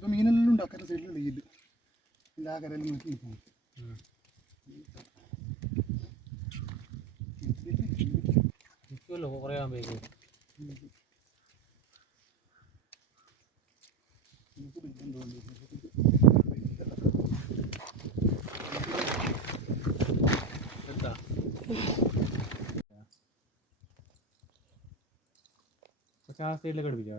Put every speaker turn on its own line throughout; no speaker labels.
ഇപ്പൊ മീനെല്ലാം ഉണ്ട് അക്കരെ സൈഡിലുള്ള ഇത്. എല്ലാ കരയിലും നോക്കി പോകും
നിൽക്കുമല്ലോ കുറേ ആകുമ്പോഴേക്കും പക്ഷെ ആ സൈഡിലേക്ക് എടുപ്പിച്ചാ?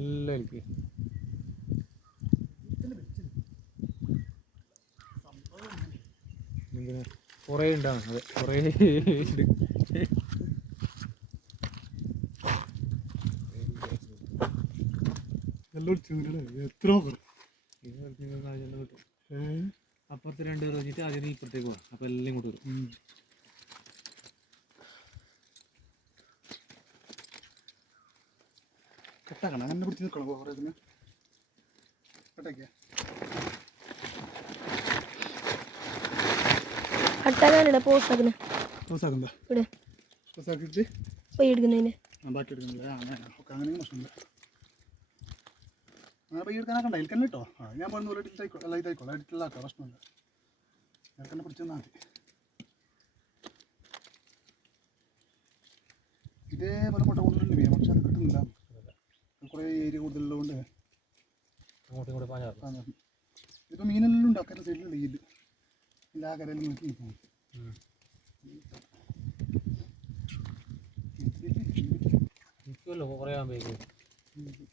നല്ല വലിക്ക് എന്തിനാ കുറേ ഉണ്ടാവും അതെ കുറേ ഉണ്ട്
എത്ര
അപ്പുറത്ത് രണ്ട് പേർ വെച്ചിട്ട് ആദ്യം നീ ഇപ്പുറത്തേക്ക് പോകാം അപ്പോൾ എല്ലാം ഇങ്ങോട്ട് വരും.
കെട്ടാക്കണം. അങ്ങനെ പിടിച്ച് നിൽക്കണം കുറേ ഇതിന്. കെട്ടാക്കിയ
അട്ടാനാണ് പോസ്റ്റ് ആക്കുന്നത്
ദിവസമാക്കണ്ട
ഇവിടെ
ദിവസമാക്കിയിട്ട്
പോയി എടുക്കുന്നതിന്
ആ ബാക്കി എടുക്കുന്നില്ല? അങ്ങനെ. ഒക്കെ അങ്ങനെ പ്രശ്നമില്ല. ആ പൈ എടുക്കാനൊക്കെ ഉണ്ട് അതിൽ കേട്ടോ ആ ഞാൻ പറഞ്ഞ പോലെ എഡിറ്റ് ആയിക്കോളാം. അല്ല ഇതായിക്കോളാം എഡിറ്റിലാക്കാം പ്രശ്നമില്ല. ഇറക്കന്നെ പിടിച്ച് തന്നാൽ മതി. ഇതേപോലെ കൂടുതലുണ്ട് പക്ഷെ അത് കിട്ടുന്നില്ല. കുറേ ഏരിയ കൂടുതലുള്ളതുകൊണ്ട്
അങ്ങോട്ടും ഇങ്ങോട്ടും പാഞ്ഞാറും
ആ, ഇതിപ്പോൾ മീനെല്ലാം ഉണ്ട് അക്കരെ സൈഡിലുള്ള ഇത് എല്ലാ കരയിലും നോക്കി നിൽക്കുന്നു
നിൽക്കുമല്ലോ കുറേ ആകുമ്പോഴേക്കും
എനിക്ക്